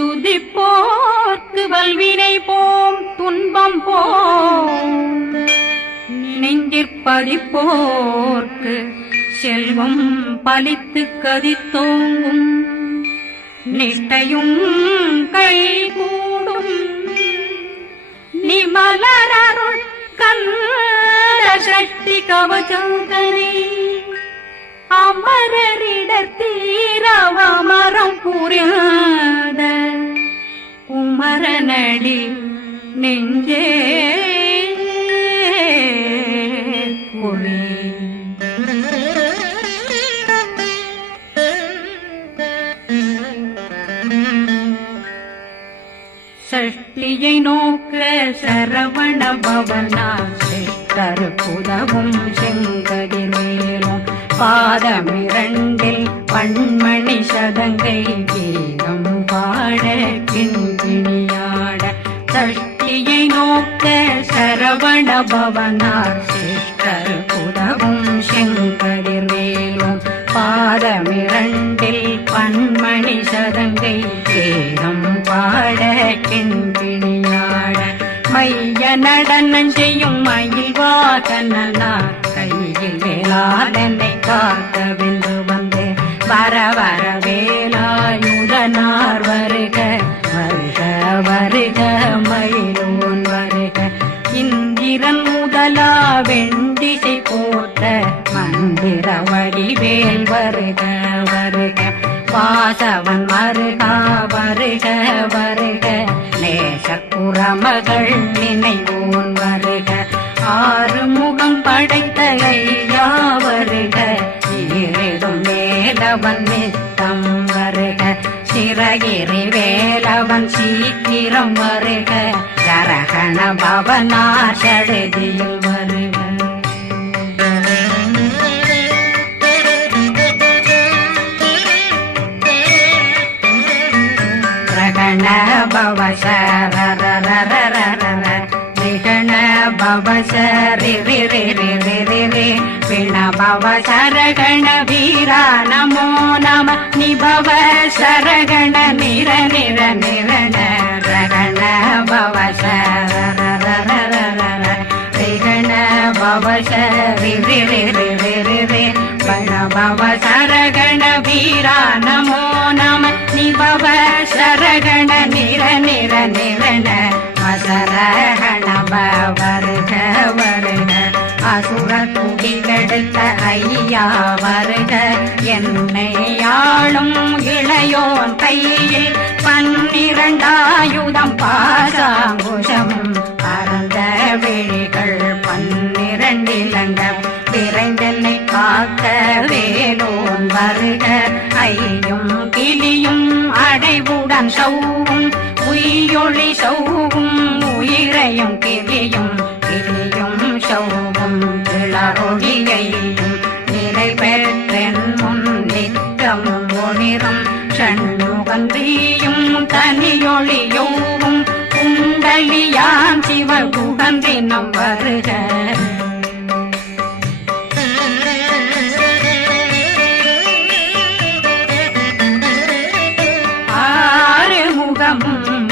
துதிப்போர்க்கு வல்வினை போம் துன்பம் போம் நெஞ்சிற்பதிப்போர்க்கு செல்வம் பலித்து கதித்தோங்கும் நிஷ்டையும் கைகூடும் நிமலரருள் கந்த சக்தி கவசந்தனை அமரரிடத்தீரவமரம் புரியாத குமரனடி நெஞ்சே புரி சஷ்டியை நோக்க சரவண பவனா சிஷ்டர் புதவும் செங்கதிர்மேலும் பாதமிரண்டில் பண்மணி சதங்கை கீதம் பாட கிண்கிணியாட சஷ்டியை நோக்க சரவண பவனார் சிஷ்டர் புதவும் செங்கதிர்மேலும் பாதமிரண்டில் பண்மணி சதங்கை கீதம் பாட கிண்கிணியாட மைய நடனம் செய்யும் மயில் வாகனார் கையில் வேளாளனை காக்க வென்று வந்து வர வர வேலாயுதனார் வருக வருக வருக மயிலோன் வருக இந்திரன் முதலா வெண்டிசை போட்ட மந்திர வடிவேல் வருக வருக வாசவன் வருகா வருக வருக நேசக்குறமகள் நினைவோன் வருக ஆறு முகம் படைத்த ஐயா வருக ஈரிடும் வேலவன் நித்தம் வருக சிறகிரி வேலவன் சீக்கிரம் வருக ஜரகண பவனார் சடுதியில் வருக ரகண பவசரரரரரரர நிகண பவசரி ரி பிண பவசரகண வீரா நமோ நம நிபவ சரகண நிர நிர நிரண ரகண பவசரரரரரர நிகண பவசரி ரி பிண பவசரகண வீரா நமோ நம நிபவ சரகண நிர நிர நிரண மசரகண வருக வருக அசுர குடிகெடுத்த ஐயா வருக என்னை ஆளும் இளையோன் கையில் 12 பாசாங்குஷம் பரந்த விழிகள் 12 இலங்க விரைந்தென்னை காக்க வேலோன் வருக ஐயும் கிளியும் அடைவுடன் சௌவும் உயிரொளி சௌவும் உயிரையும் கிளியும் கிளியும் சௌவும் இளரொளியையும் நிலை பெற்றென் முன் நித்தம் ஒளிரும் சண்முகந்தியும் தனியொளியோவும் குண்டலியான் சிவகுகந்தினம் வருக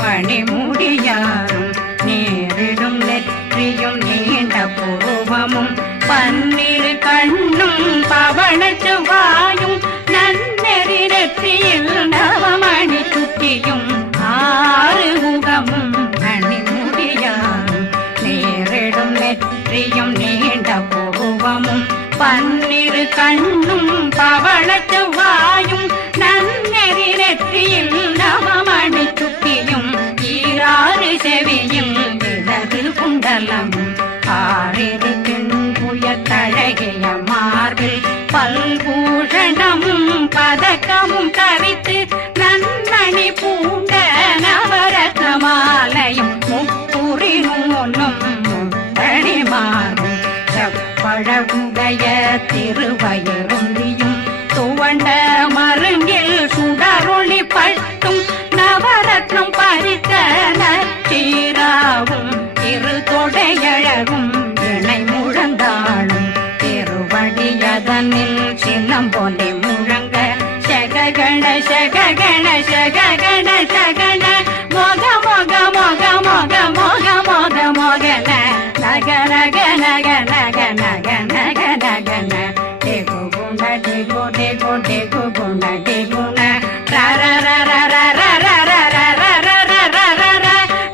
மணிமுடியாரும் நேரிடும் நெற்றியும் நீண்ட பூவமும் 12 கண்ணும் பவள செவ்வாயும் நன்னெறி நெற்றியில் நவமணி சுட்டியும் 6 முகமும் மணிமுடியாரும் நேரிடும் நெற்றியும் நீண்ட பூவமும் 12 கண்ணும் பவள செவ்வாயும் நன்னெறி நெற்றியில் நவமணி சுட்டியும் 6 செவியும் விலகு குண்டலம் 6 தின்புயத்தழகிய மார்பில் பல்பூஷணமும் பதக்கமும் தரித்து நன்மணி பூண்ட நவரத்ன மாலையும் முப்புரி நூலும் தனிமாறும் செப்பழகுடைய திருவயருந்தியும் துவண்ட மருங்கில் சுடரொளி பட்டும் நவரத்னம் பறித்த நச்சீராவும் திரு தொடையழகும் இணை முழந்தாளும் திருவடியதனில் சிலம்பொலி முழங்க சககண சககண சககண சகண டெகு டெகு குண டெகுண ர ர ர ர ர ர ர ர ர ர ர ர ர ர ர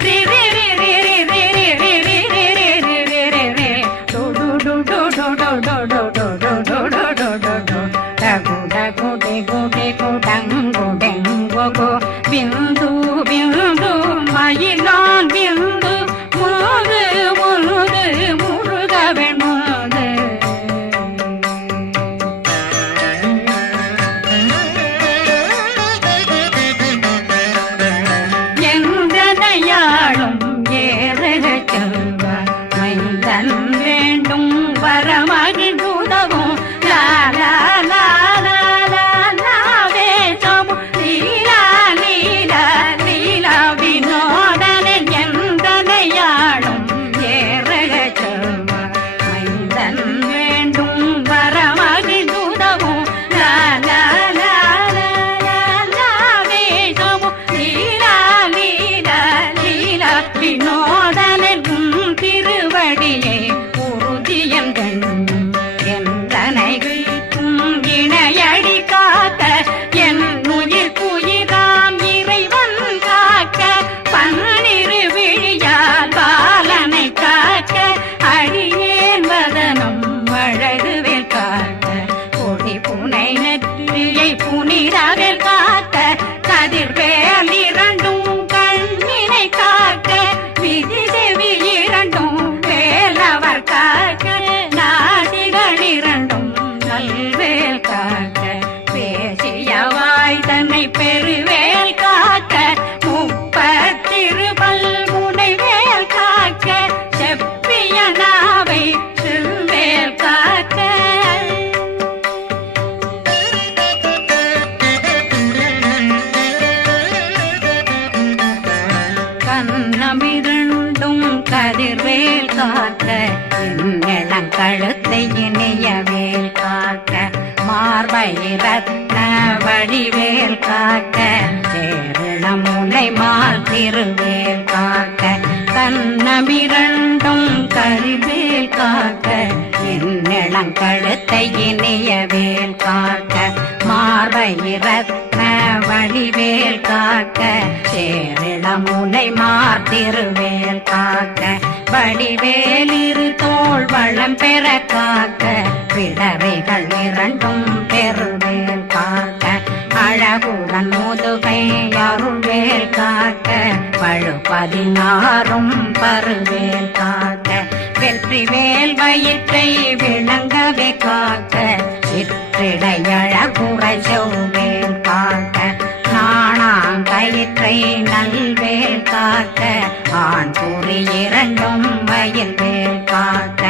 ரி ரி ரி ரி ரி ரி ரி ரி ரி ரி ரி ரி ரி ரி டு டு டு டு டு டு டு டு டு டு டு டு டு டு டு டகு டகு டெகு டெகு டங்கு டெங்கு கு பிந்து பிந்து மயிலான் பிந்து முழுது முழுது முழுகவன் முழுது எந்தனையாளும் ஏறக செல்வ மைந்தன் வேண்டும் வரமகிழ்ந்துதவும் லாலா லாலா லாலா வேதமும் லீலா லீலா லீலா வினோதனன் எந்தனையாளும் ஏறக செல்வ மைந்தன் வேண்டும் வரமகிழ்ந்துதவும் லாலா லாலா லாலா வேதமும் லீலா லீலா லீலா வினோதனன் திருவடியை உறுதியன் கண்ணும் எந்தனைக்கும் இணையடி காக்க என் உயிர் குயிராம் இறைவன் காக்க பன்னிரு விழியால் பாலனை காக்க அடியேன் வதனம் அழகுவேல் காக்க கொடி புனை நெற்றியை புனிதவேல் காக்க கதிர்வேல் இரண்டும் கண்ணினை காக்க விதி செவி இரண்டும் வேலவர் காக்க நாசிகள் இரண்டும் நல்வேல் காக்க பேசியவாய் தன்னை பெருவேல் காக்க முப்பத்திருபல் முனைவேல் காக்க செப்பிய நாவை செல்வேல் காக்க கண்ணமிரண்டும் கதிர்வேல் காக்க இளங்கழுத்தை இணையவேல் காக்க மார்பை ரத்ன வடிவேல் காக்க சேரண முனை மால் திருவேல் காக்க கண்ணமிரண்டும் கதிர்வேல் காக்க இளங்கழுத்தை இணையவேல் காக்க மார்பை ரத்ன வடிவேல் காக்க சேரண முனை மார் திருவேல் காக்க வடிவேல் இரு தோள் வளம் பெற காக்க பிடரைகள் இரண்டும் பெருவேல் காக்க அழகுடன் முதுகை அருள்வேல் காக்க பழு 16 பருவேல் காக்க வெற்றி வேல் வயிற்றை விளங்கவே காக்க சிற்றிடையழகுறை செவ்வேல் காக்க நாணாங்கயிற்றை நல்வேல் காக்க ஆண் குறி இரண்டும் வயல்வேல் காக்க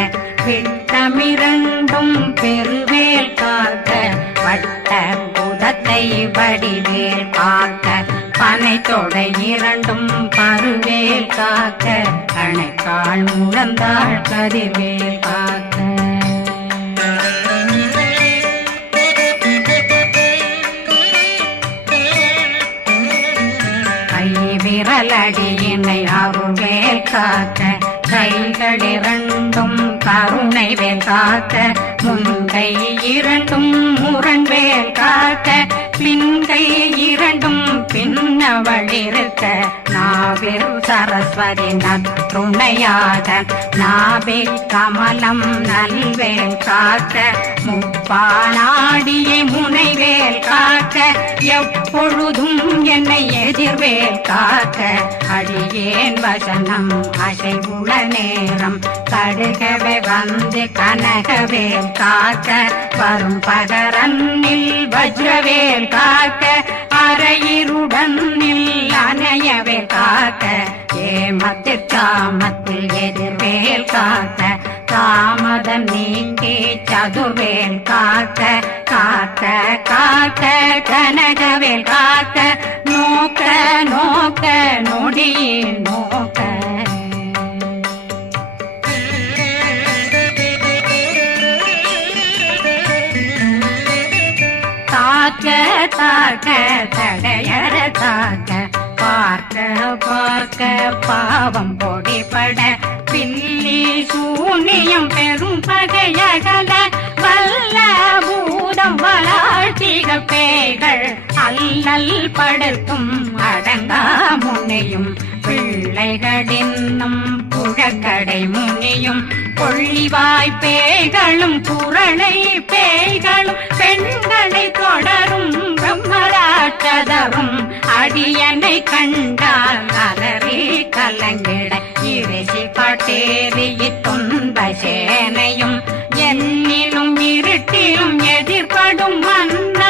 விட்டமிரண்டும் பெருவேல் காக்க வட்ட புதத்தை வடிவேல் காக்க பனை தொடை இரண்டும் பருவேல் காக்க கணைக்கால் முழந்தாள் கதிர்வேல் காக்க விரலடியினை அருள்வேல் காக்க கைகள் இரண்டும் கருணை வேல் காக்க முன்கை இரண்டும் முரண்வேல் காக்க பின்கை இரண்டும் பின்னவளிருக்க நாவில் சரஸ்வதி நற்றுணையாக நாபி கமலம் நல்வேல் காக்க முப்பானாடியை முனைவேல் காக்க எப்பொழுதும் என்னை எதிர்வேல் காக்க அடியேன் வசனம் அசைவுள நேரம் கடுகவே வந்து கனகவேல் காக்க வரும் பகரன்னில் வஜ்ரவேல் காக்க அரையிருடன் அணையவே காக்க ஏமத்தில் காமத்தில் எதிர்வேல் காக்க தாமதம் நீக்கி சதுர்வேல் காக்க காக்க காக்க கனகவேல் காக்க நோக்க நோக்க நொடியில் நோக்க தாக்க தாக்க தடையற தாக்க பார்க்க பார்க்க பாவம் பொடிபட பில்லி சூனியம் பெரும் பகையகல வல்ல பூதம் வளாய அதிக பேய்கள் அல்லல் படுத்தும் அடங்கா முனையும் பிள்ளைகளின்னும் புழக்கடை முனியும் கொள்ளிவாய் பேய்களும் குரளை பேய்களும் பெண்களை தொடரும் பிரம்மராட்சதரும் அடியனை கண்டால் அலறி கலங்கிட இறைசி காட்டேறிய துன்ப சேனையும் என்னிலும் இருட்டிலும் எதிர்படும் மன்னரும்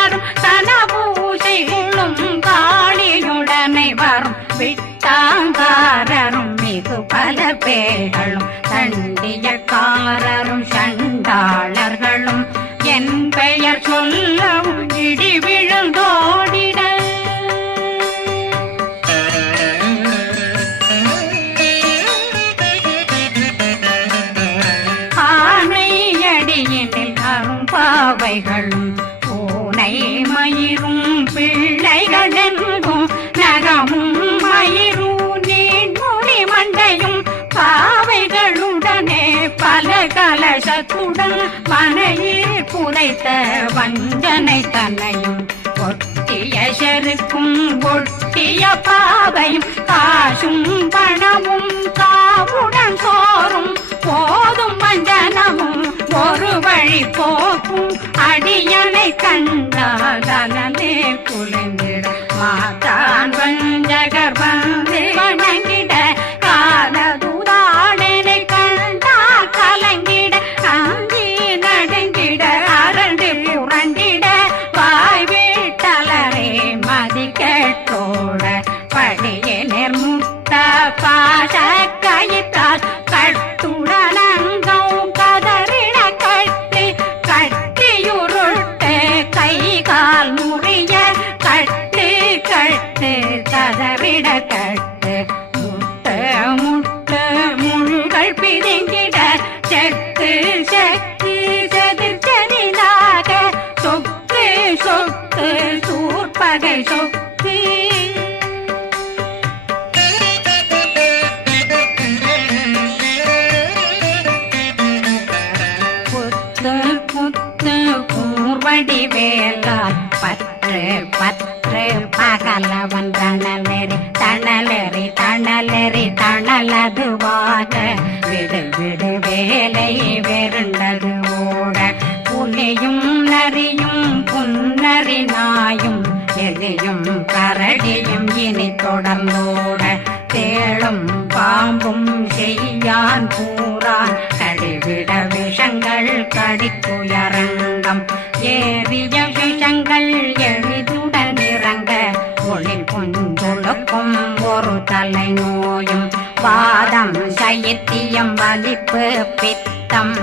தனபூசைகளும் காளியுடனை வரும் விட்டாங்காரரும் மிகு பல பேர்களும் தண்டியக்காரரும் சண்டாளர்களும் என் பெயர் சொல்லவும் இடி விழுந்தோடிட ஆனையடியினில் அரும்பாவைகளும் பூனை மயிரும் பிள்ளைகளெங்கும் நகமும் மயிரும் நீண்முடி மண்டையும் பாவைகளுடனே பல கலசத்துடன் மனையில் புதைத்த வஞ்சனை தன்னையும் ஒட்டிய செருக்கும் ஒட்டிய பாவையும் காசும் பணமும் காவுடன் சோறும் போதும் வஞ்சனமும் ஒரு வழி போக்கும் அடியனை கண்டால் அலனே குலைந்திட மாதான் வஞ்சகர் வந்து வணங்கிட காலதுதாடனை கண்டால் கலங்கிட அஞ்சி நடுங்கிட அரண்டு புரண்டிட வாய் வீட்டலரே மதி கேட்டோட படியே நிர்முட்ட பாச கயிற்றால் கட்டுடனங்கும் கதறிட கட்டி கட்டியுருட்டு கை கால் முறிய கட்டு கட்டு கதறிட கட்டு முட்டு முட்டு முள்கள் பிதுங்கிட செத்து செத்து செதிர் செதிலாக சொக்கு சொக்கு சூர்பகை சொக்கு கூர்வடி வேலால் பற்று பற்று பகலவன் தணலெறி தணலெறி தணலெறி தணலதுவாக விடு விடு வேலை வெருண்டது ஓட புலியும் நரியும் புன்னரி நாயும் எலியும் கரடியும் இனி தொடர்ந்தோட தேளும் பாம்பும் செய்யான் பூரான் கடிவிட விஷங்கள் கடிக்குயரங்கம் ஏறிய விஷங்கள் எளிதுடன் இறங்க ஒளில் குஞ்சுழுக்கும் ஒரு தலை நோயும் வாதம் சைத்தியம் வலிப்பு பித்தம்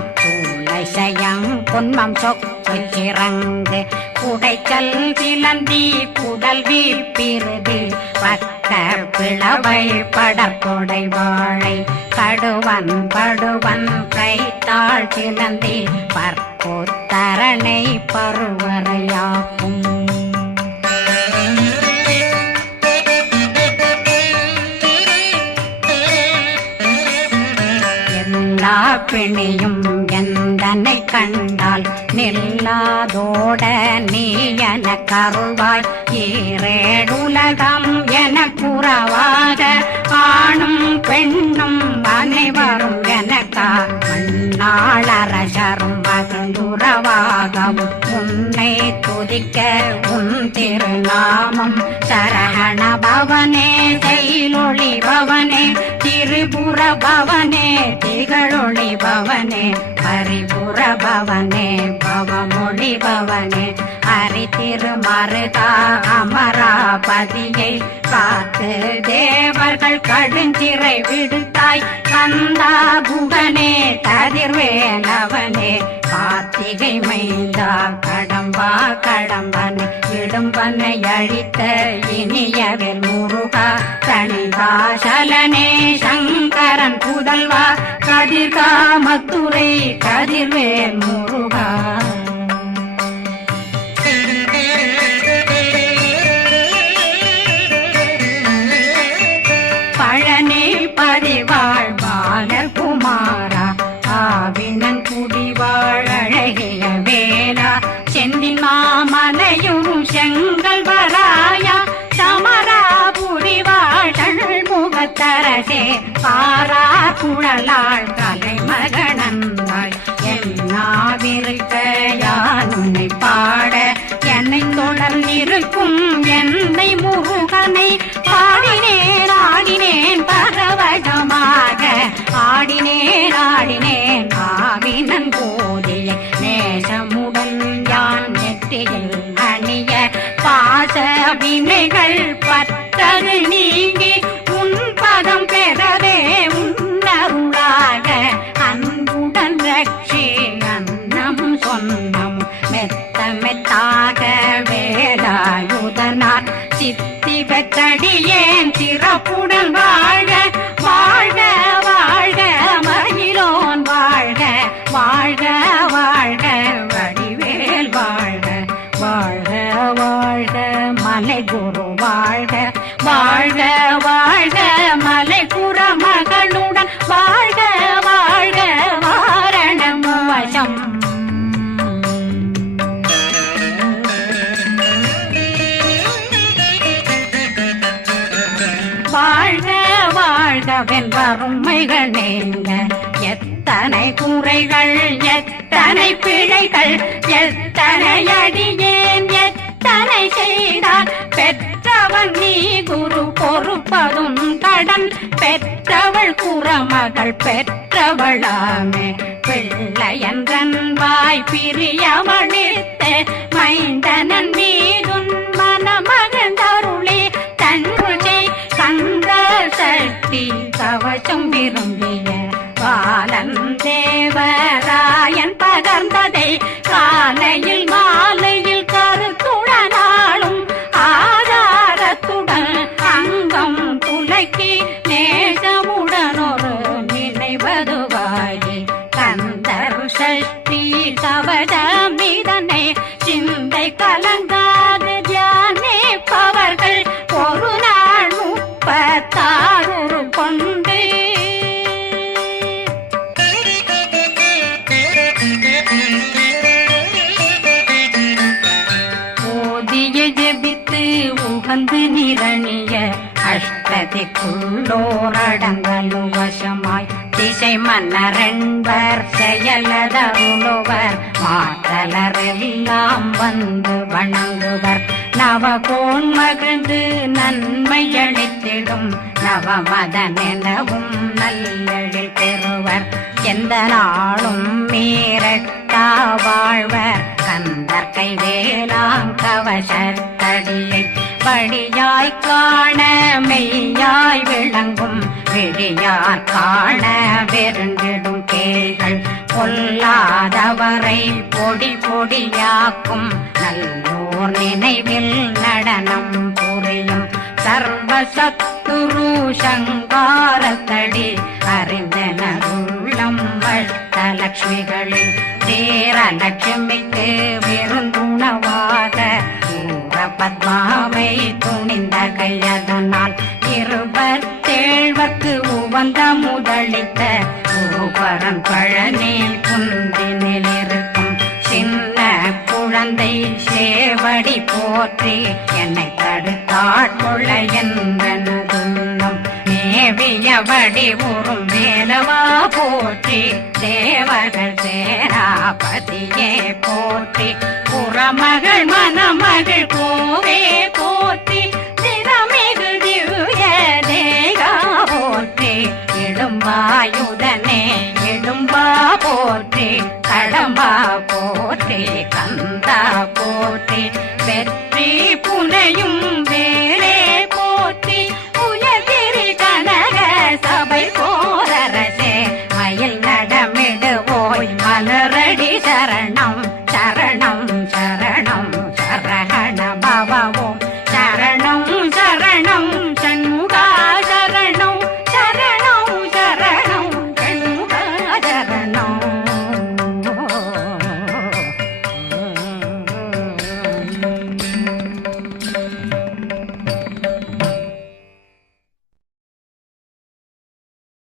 சயம் பொன்மம் சொக்கு சிறங்கு குடைச்சல் சிலந்தி குடல் வீழ்பிருது பக்க பிளவை படற்கொடை வாழை கடுவன் படுவன் கைத்தாள் சிலந்தி பற்புத்தரணை பருவரையாக்கும் எல்லா பிணியும் எந்தனை கண்டால் நில்லாதோட நீ என கருள்வாய் ஈரேடுலகம் என குறவாக ஆணும் பெண்ணும் அனைவரும் எனக்கா மண்ணாளரசரும் மகிழ்ந்துறவாகவும் உன்னை துதிக்க உன் திருநாமம் சரகண பவனே செயலொளி பவனே திரிபுர பவனே திகழொளி பவனே ஹரிபுர பவனே பவமொழி பவனே ஹரி திருமருகா அமராபதியை காத்து தேவர்கள் கடுஞ்சிறை விடுத்தாய் கந்தா புகனே கதிர்வேலவனே கார்த்திகை மைந்தா கடம்பா கடம்பனை இடும்பனை அழித்த இனியவில் முருகா தனிகாசலனே சங்கரன் புதல்வா கதிர்காமத்துரை கதிர்வேல் முருகா பழனி பதிவாழ் பாலர் குமாரா ஆவினன் குடிவாழ் அழகிய வேலா செந்தில் மாமலையும் காரா குழலாள் கலைமகனந்தாய் என்னாவிருக்க யான் உன்னை பாட என்னை தொடர்ந்திருக்கும் என்னை முருகனை பாடினேன் ஆடினேன் பரவசமாக ஆடினேன் ஆடினேன் ஆவினன் போதிய நேசமுடன் யான் நெற்றியில் அணிய பாச வினைகள் பற்றது நீங்கி உன் பதம் பெறவே உன்னருளாக அன்புடன் ரட்சி அன்னம் சொன்னம் மெத்த மெத்தாக வேலாயுதனார் சித்தி பெற்றடியேன் சிறப்புடன் வாழ்க வாழ்க வாழ்க மயிலோன் வாழ்க வாழ்க வாழ்க வடிவேல் வாழ்க வாழ்க வாழ்க மலை குரு வாழ்க வாழ்க வாழ்க மலை குற மகளுடன் வாழ்க வாழ்க வாரணம் வசம் வாழ்க வாழ்கவென் வறுமைகள் நீங்க எத்தனை குறைகள் எத்தனை பிழைகள் எத்தனை அடியேன் எத்தனை செய்தார் பெற்றவன் நீ குரு பொறுப்பதும் கடன் பெற்றவள் குறமகள் பெற்றவளாமே பிள்ளையன்றன் வாய் பிரியமளித்து மைந்தனன் மீதுன் மனமகந்தருளி தன்னுளை கந்த சக்தி கவசம் விரும்பிய பாலன் தேவராயன் பகர்ந்ததை காலையில் மாலையில் கருத்துடனாலும் ஆதாரத்துடன் அங்கம் துலக்கி நேசமுடனொரு நினைவதுவாகி கந்தர் சஷ்டி கவசமிதனை சிந்தை கலங்காது தியானிப்பவர்கள் ஒரு நாள் 36 கொண்டு ஓதிய ஜெபித்து உகந்து நிரணிய அஷ்டதிக்குள்ளோரடங்கலும் வசமாய் திசை மன்னரென்பர் செயலதருளுவர் மாற்றலரெல்லாம் வந்து வணங்குவர் நவகோன் மகிழ்ந்து நன்மையளித்திடும் நவமதனெனவும் நல்லெழில் பெறுவர் எந்த நாளும் மீறட்டா வாழ்வர் கந்தர் கைவேலாங்கவசத்தடியை படியாய் காண மெய்யாய் விளங்கும் விழியார் காண வெருண்டிடும் கேள்கள் பொல்லாதவரை பொடி பொடியாக்கும் நல்லோர் நினைவில் நடனம் புரியும் சர்வசத்துரு சங்காரத்தடி அறிந்தனருள்ளம் அஷ்டலட்சுமிகளில் தேரலட்சுமிக்கு விருந்துணவாக பத்மாவை துணிந்த கையதனால் 27 உவந்த முதலித்த ஊபரன் பழனி குந்தினில் இருக்கும் சின்ன குழந்தை சேவடி போற்றி என்னை தடுத்தாட்கொள்ள என்பனதுள்ளம் மேவியபடி உறும் வேலவா போற்றி தேவர்கள் சேராபதியே போற்றி புறமகள் மனம